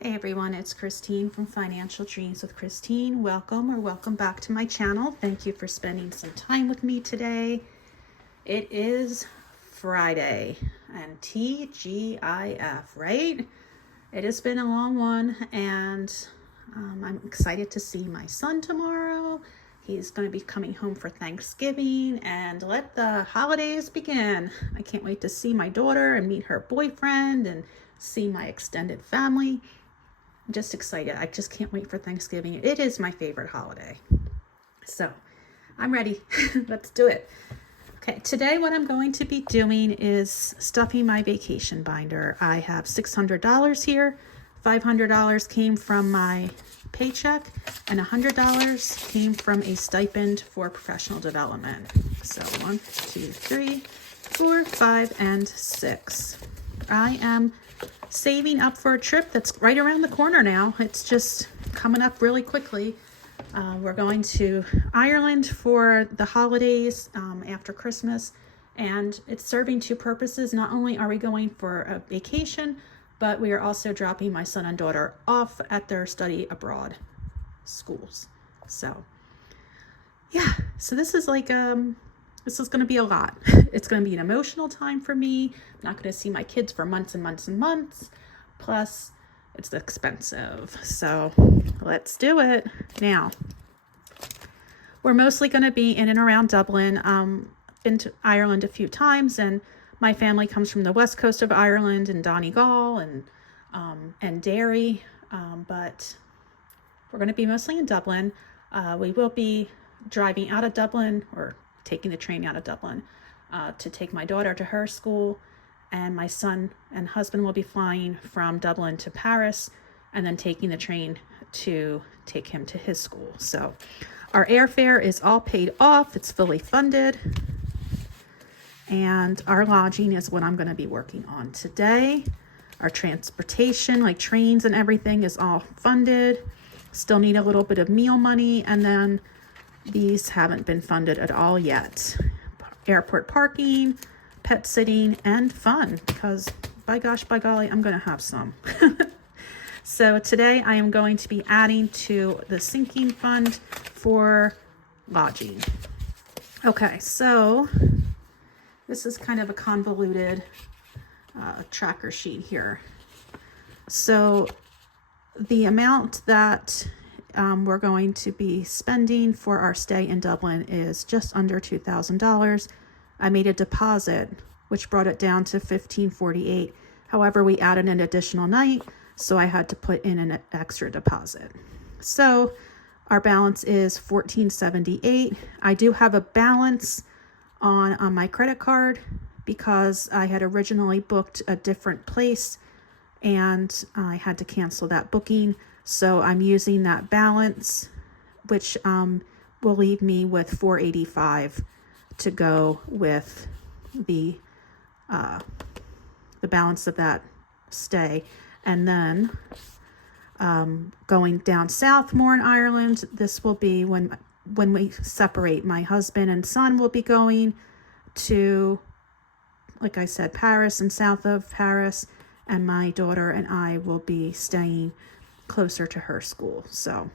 Hey everyone, it's Christine from Financial Dreams with Christine. Welcome back to my channel. Thank you for spending some time with me today. It is Friday and TGIF, right? It has been a long one and I'm excited to see my son tomorrow. He's going to be coming home for Thanksgiving and let the holidays begin. I can't wait to see my daughter and meet her boyfriend and see my extended family. I'm just excited. I just can't wait for Thanksgiving. It is my favorite holiday. So I'm ready. Let's do it. Okay, today what I'm going to be doing is stuffing my vacation binder. I have $600 here. $500 came from my paycheck and $100 came from a stipend for professional development. So 1, 2, 3, 4, 5, and 6. I am saving up for a trip that's right around the corner now. It's just coming up really quickly. We're going to Ireland for the holidays after Christmas, and it's serving two purposes. Not only are we going for a vacation, but we are also dropping my son and daughter off at their study abroad schools. So yeah, so this is like this is going to be a lot. It's going to be an emotional time for me. I'm not going to see my kids for months and months and months. Plus, it's expensive. So let's do it. Now, we're mostly going to be in and around Dublin. Been to Ireland a few times, and my family comes from the west coast of Ireland and Donegal and Derry. But we're going to be mostly in Dublin. We will be driving out of Dublin or taking the train out of Dublin to take my daughter to her school, and my son and husband will be flying from Dublin to Paris and then taking the train to take him to his school. So our airfare is all paid off. It's fully funded. And our lodging is what I'm going to be working on today. Our transportation, like trains and everything, is all funded. Still need a little bit of meal money, and then these haven't been funded at all yet. Airport parking, pet sitting, and fun, because by gosh, by golly, I'm going to have some. So today I am going to be adding to the sinking fund for lodging. Okay, so this is kind of a convoluted tracker sheet here. So the amount that we're going to be spending for our stay in Dublin is just under $2,000. I made a deposit, which brought it down to $1,548. However, we added an additional night, so I had to put in an extra deposit. So our balance is $1,478. I do have a balance on my credit card because I had originally booked a different place and I had to cancel that booking. So I'm using that balance, which will leave me with $485 to go with the balance of that stay. And then going down south more in Ireland, this will be when we separate. My husband and son will be going to, like I said, Paris and south of Paris, and my daughter and I will be staying closer to her school. So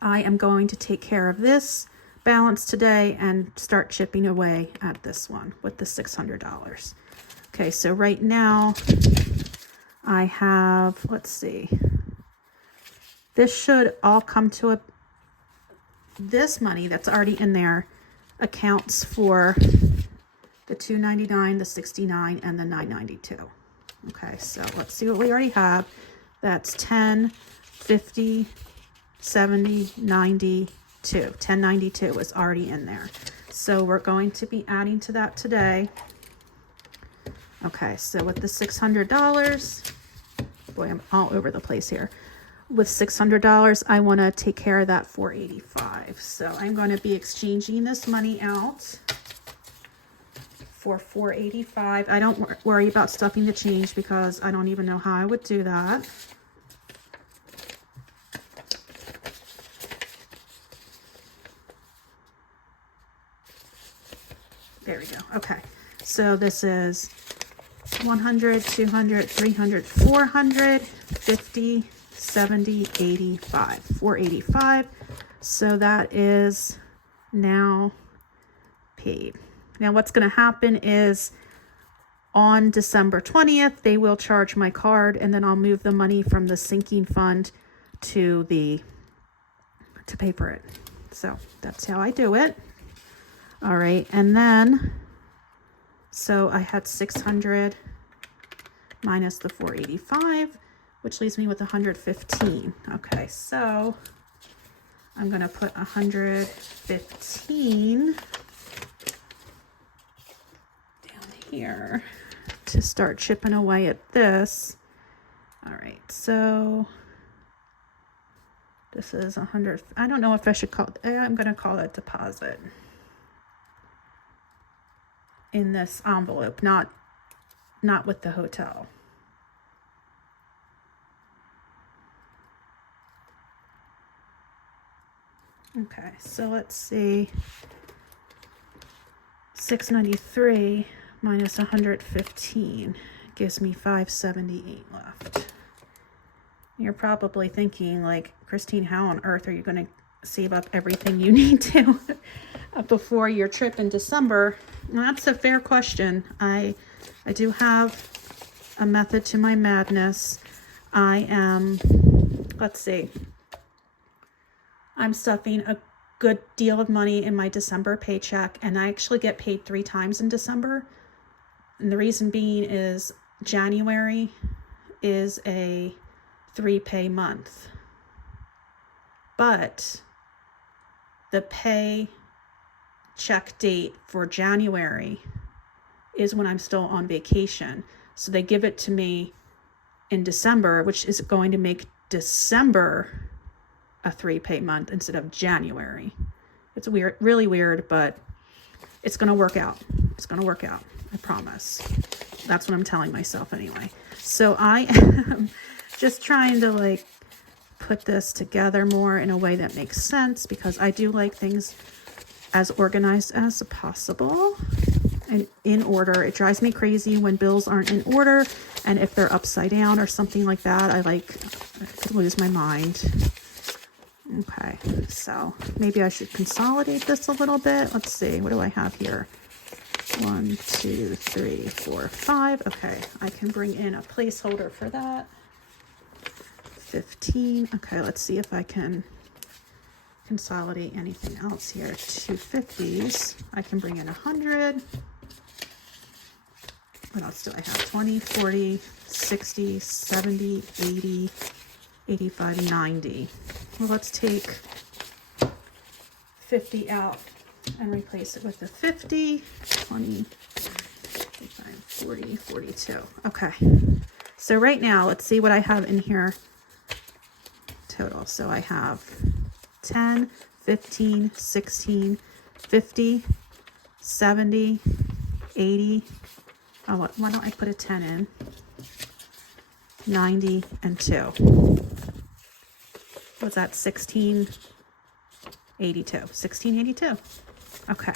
I am going to take care of this balance today and start chipping away at this one with the $600. Okay, so right now I have, let's see, this should all come to this money that's already in there accounts for the $299, the $69, and the $992. Okay, so let's see what we already have. That's 10, 50, 70, 92. 1092 is already in there. So we're going to be adding to that today. Okay, so with the $600, boy, I'm all over the place here. With $600, I want to take care of that $485. So I'm going to be exchanging this money out for $485. I don't worry about stuffing the change because I don't even know how I would do that. There we go. Okay, so this is 100, 200, 300, 400, 50, 70, 85, 485. So that is now paid. Now what's going to happen is on December 20th, they will charge my card, and then I'll move the money from the sinking fund to pay for it. So that's how I do it. All right. And then, so I had 600 minus the 485, which leaves me with 115. Okay. So I'm going to put 115 down here to start chipping away at this. All right. So this is 100. I don't know if I should call it, I'm going to call it deposit in this envelope, not with the hotel. Okay, so let's see. 693 minus 115 gives me 578 left. You're probably thinking, like, Christine, how on earth are you going to save up everything you need to before your trip in December? And that's a fair question. I do have a method to my madness. I am, let's see, I'm stuffing a good deal of money in my December paycheck, and I actually get paid 3 times in December. And the reason being is January is a 3-pay month, but the pay check date for January is when I'm still on vacation. So they give it to me in December, which is going to make December a 3-pay month instead of January. It's weird, really weird, but it's going to work out. It's going to work out. I promise. That's what I'm telling myself anyway. So I am just trying to, like, put this together more in a way that makes sense, because I do like things as organized as possible and in order. It drives me crazy when bills aren't in order, and if they're upside down or something like that, I could lose my mind. Okay, so maybe I should consolidate this a little bit. Let's see, what do I have here? 1, 2, 3, 4, 5. Okay, I can bring in a placeholder for that. 15. Okay, let's see if I can consolidate anything else here. 2 50s. I can bring in 100. What else do I have? 20, 40, 60, 70, 80, 85, 90. Well, let's take 50 out and replace it with a 50, 20, 25, 40, 42. Okay. So right now, let's see what I have in here total. So I have 10, 15, 16, 50, 70, 80. Oh, why don't I put a 10 in? 90 and 2. What's that? 1682. 1682. Okay.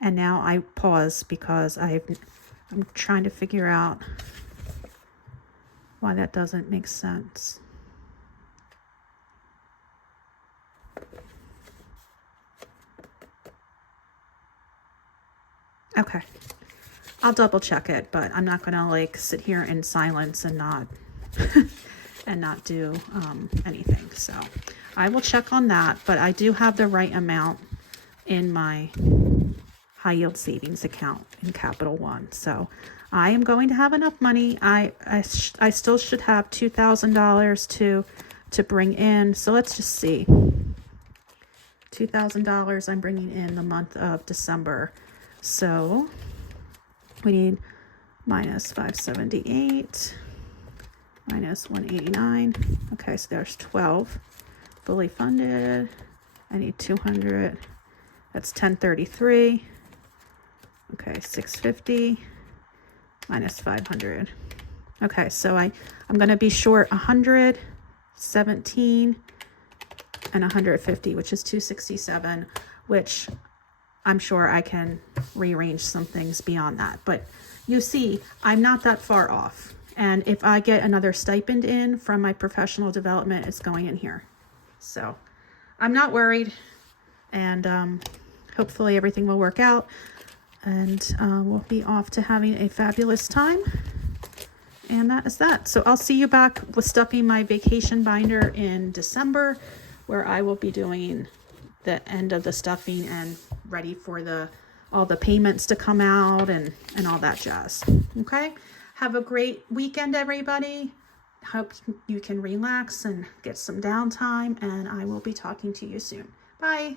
And now I pause because I'm trying to figure out why that doesn't make sense. Okay, I'll double check it, but I'm not gonna, like, sit here in silence and not do anything. So I will check on that, but I do have the right amount in my high yield savings account in Capital One. So I am going to have enough money. I still should have $2,000 to bring in. So let's just see. $2,000 I'm bringing in the month of December. So we need minus 578 minus 189. Okay, so there's 12. Fully funded. I need 200. That's 1033. Okay, 650 minus 500. Okay, so I'm going to be short 117 and 150, which is 267, which I'm sure I can rearrange some things beyond that. But you see, I'm not that far off. And if I get another stipend in from my professional development, it's going in here. So I'm not worried, and hopefully everything will work out, and we'll be off to having a fabulous time. And that is that. So I'll see you back with stuffing my vacation binder in December, where I will be doing the end of the stuffing and ready for all the payments to come out and all that jazz. Okay? Have a great weekend, everybody. Hope you can relax and get some downtime, and I will be talking to you soon. Bye.